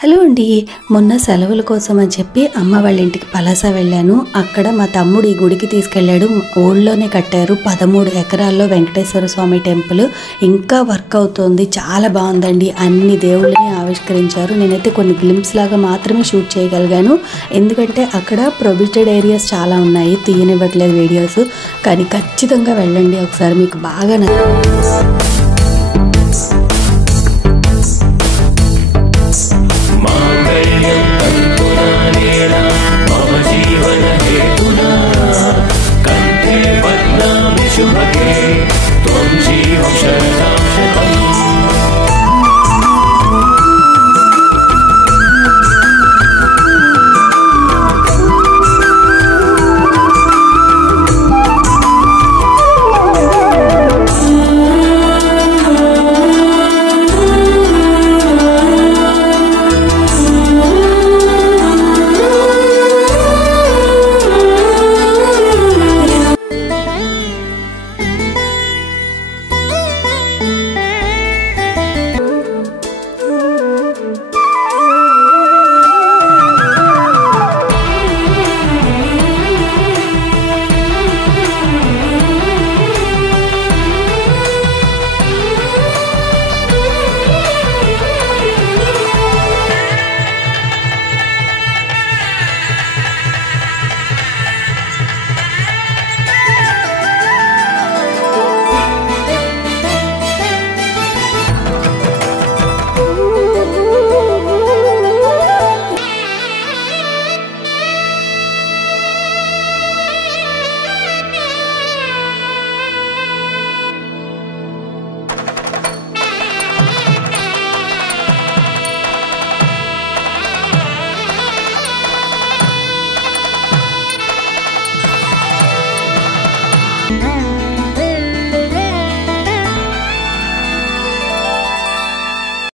Hello అండి. మొన్న సెలవుల కోసం అని చెప్పి అమ్మ వాళ్ళ ఇంటికి పలాస వెళ్ళాను. అక్కడ మా తమ్ముడు ఈ గుడికి తీసుకెళ్ళాడు. ఊళ్ళోనే కట్టారు. 13 ఎకరాల్లో వెంకటేశ్వర స్వామి టెంపుల్. ఇంకా వర్క్ అవుతోంది. చాలా బాగుందండి. అన్ని దేవుళ్ళని ఆవిష్కరించారు. నేనైతే కొన్ని గ్లింప్స్ లాగా మాత్రమే షూట్ చేయగలిగాను. ఎందుకంటే అక్కడ ప్రొబిటెడ్ ఏరియాస్ చాలా ఉన్నాయి, తీయనివ్వట్లేదు వీడియోస్. కానీ ఖచ్చితంగా వెళ్ళండి ఒకసారి, మీకు బాగా Mm-hmm.